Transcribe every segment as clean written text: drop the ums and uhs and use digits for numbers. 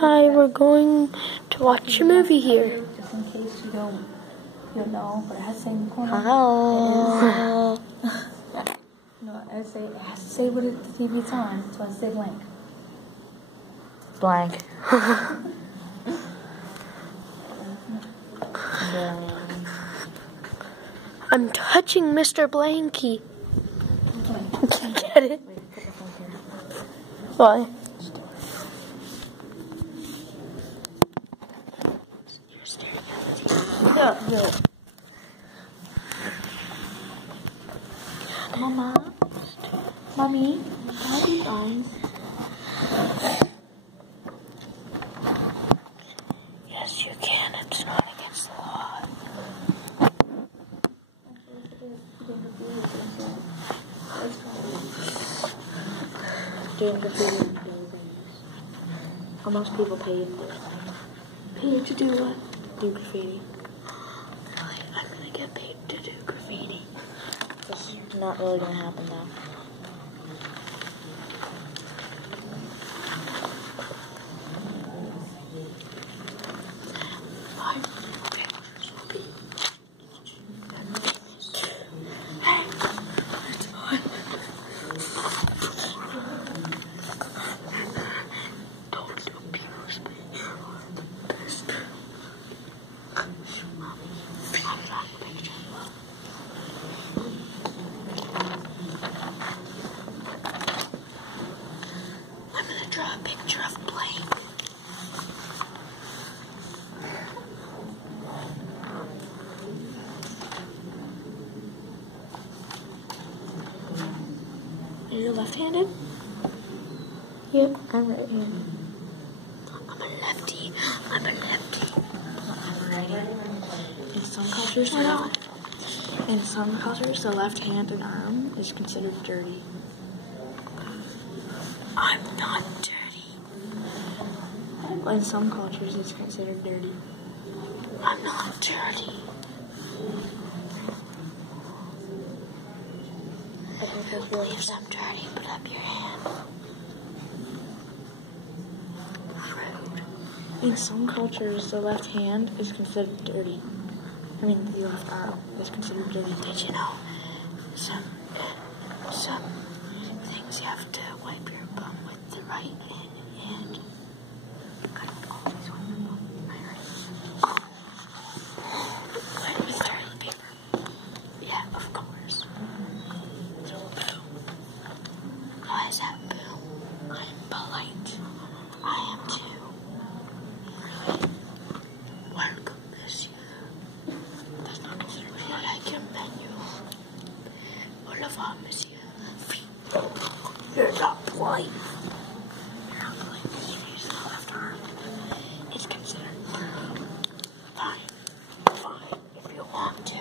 Hi, we're going to watch a movie here. Just in case you don't know, but it has to say in the corner. Hello. No, it has to say what the TV's on, so I say blank. Blank. I'm touching Mr. Blanky. Get it? Why? You're staring at the TV. No. Mama? Mommy? How are you guys? Yes, you can. It's not against the law. Doing graffiti. How much people pay you for it? Pay you to do what? Do graffiti. Really? I'm gonna get paid to do graffiti. It's not really gonna happen now. Draw a picture of Blaine. You're left-handed? Yep. I'm right-handed. I'm a lefty. I'm a lefty. I'm right-handed. In some cultures, the left hand and arm is considered dirty. I'm not dirty. In some cultures, it's considered dirty. I'm not dirty. If I'm dirty, put up your hand. In some cultures, the left hand is considered dirty. I mean, the left arm is considered dirty. Did you know some things you have to wipe your bum with the right hand? I don't always wipe your bum with my right. Wipe with toilet paper. Yeah, of course. Throw a poo. Why is that poo? I'm polite. I am too. Really? Welcome, monsieur. That's not considered really like your menu. Au revoir, monsieur. You're not polite. You're not polite because you're using the left arm. It's considered dirty. Fine. Fine, if you want to.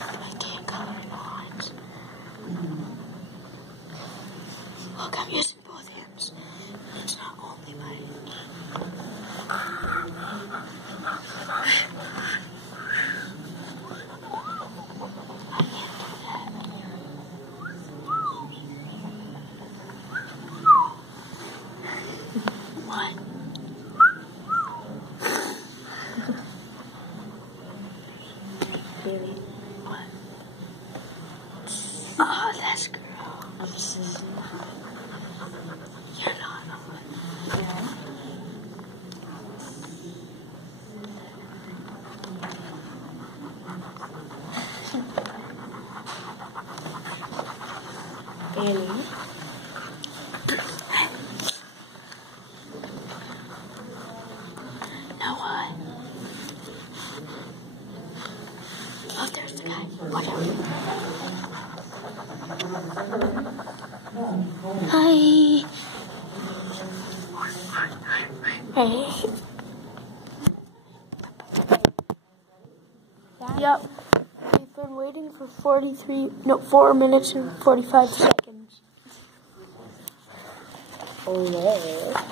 I can't color lines. Look, I'm using both hands. It's not only my What? Baby. What? Oh, that's girl. I'm just You're not on. Bailey. Know what? Oh, there's the guy. Watch out. Hi. Hey. Yep. We've been waiting for 4 minutes and 45 seconds. Oh, yeah.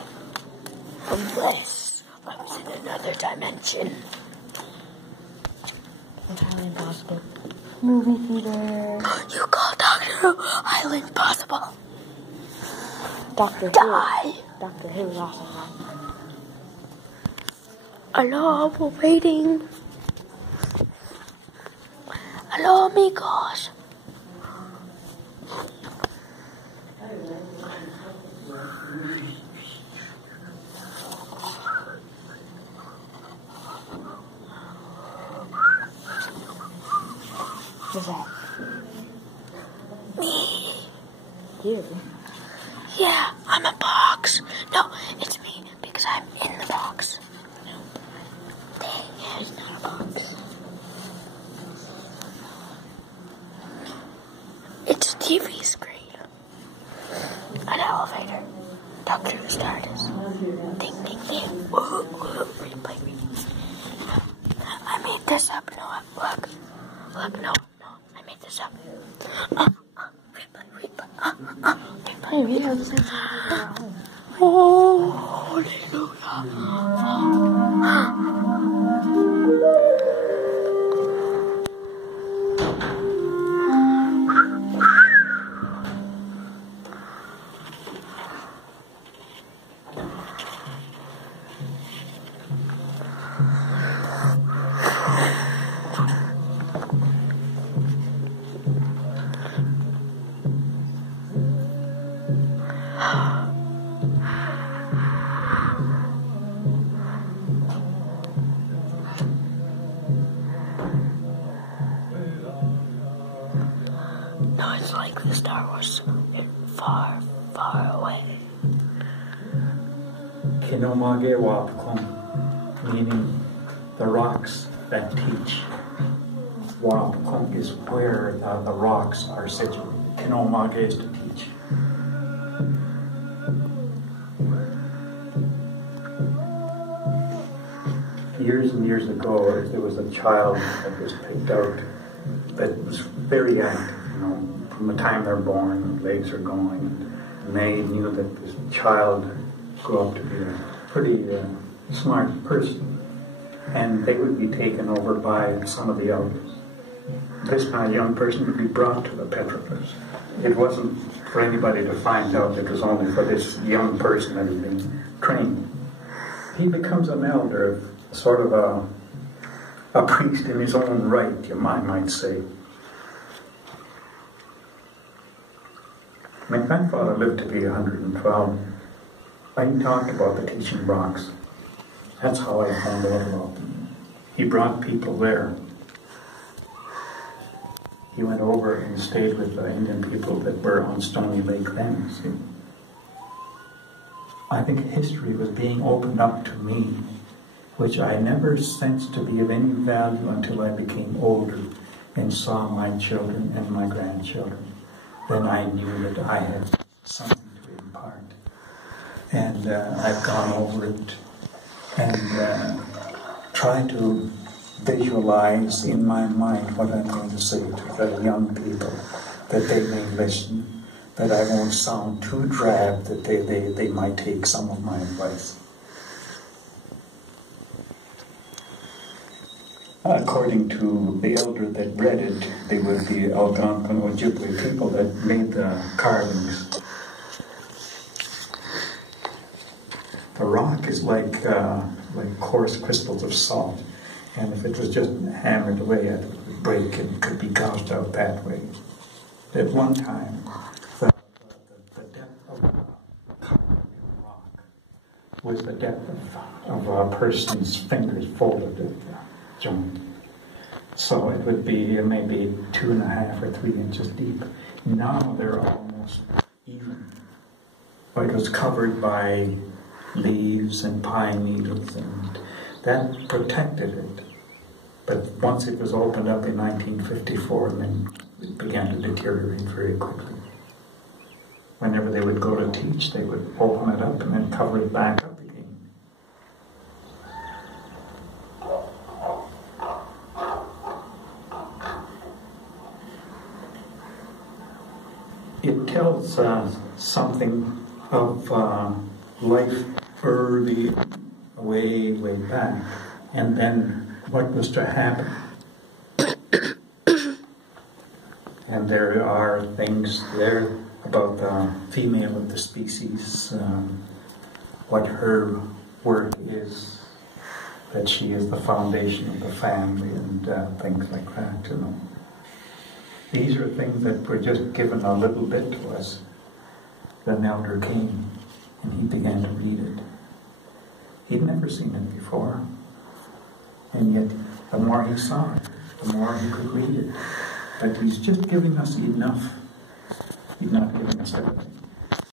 Unless I was in another dimension. Entirely impossible. Movie theater. You call Doctor Who. Highly possible. Doctor Die. Doctor Who is also wrong. Hello, we're waiting. Hello, amigos. Who's that? Me. You. Yeah, I'm a box. No, it's me because I'm in the box. Dang, it's not a box. It's a TV screen. An elevator. Doctor Who TARDIS. Ding, ding, ding. Woo, woo. Replay. I made this up. No, look. Look, no. I made this up. Replay. Hey, we have the same time at home. Oh, hallelujah. No, it's like the Star Wars far, far away. Kinomage Wapkum, meaning the rocks that teach. Wapkum is where the rocks are situated. Kinomage is to teach. Years and years ago, there was a child that was picked out that was very active, from the time they're born, the legs are going, and they knew that this child grew up to be a pretty smart person, and they would be taken over by some of the elders. This young person would be brought to the petroglyphs. It wasn't for anybody to find out, it was only for this young person that had been trained. He becomes an elder, sort of a priest in his own right, I might say. My grandfather lived to be 112. I talked about the teaching rocks. That's how I found out about them. He brought people there. He went over and stayed with the Indian people that were on Stony Lake then, you see. I think history was being opened up to me, which I never sensed to be of any value until I became older and saw my children and my grandchildren. Then I knew that I had something to impart. And I've gone over it and tried to visualize in my mind what I'm going to say to the young people, that they may listen, that I won't sound too drab, that they might take some of my advice. According to the elder that read it, they were the Algonquin Ojibwe people that made the carvings. The rock is like coarse crystals of salt, and if it was just hammered away, it would break and could be gouged out that way. At one time, the depth of carving in the rock was the depth of a person's fingers folded at the joint. So it would be maybe 2.5 or 3 inches deep. Now they're almost even. But it was covered by leaves and pine needles, and that protected it. But once it was opened up in 1954, then it began to deteriorate very quickly. Whenever they would go to teach, they would open it up and then cover it back up again. It tells something of life early, way back, and then what was to happen. And there are things there about the female of the species, what her work is, that she is the foundation of the family and things like that, you know. These are things that were just given a little bit to us. Then the elder came and he began to read it. He'd never seen it before. And yet, the more he saw it, the more he could read it. But he's just giving us enough. He's not giving us everything.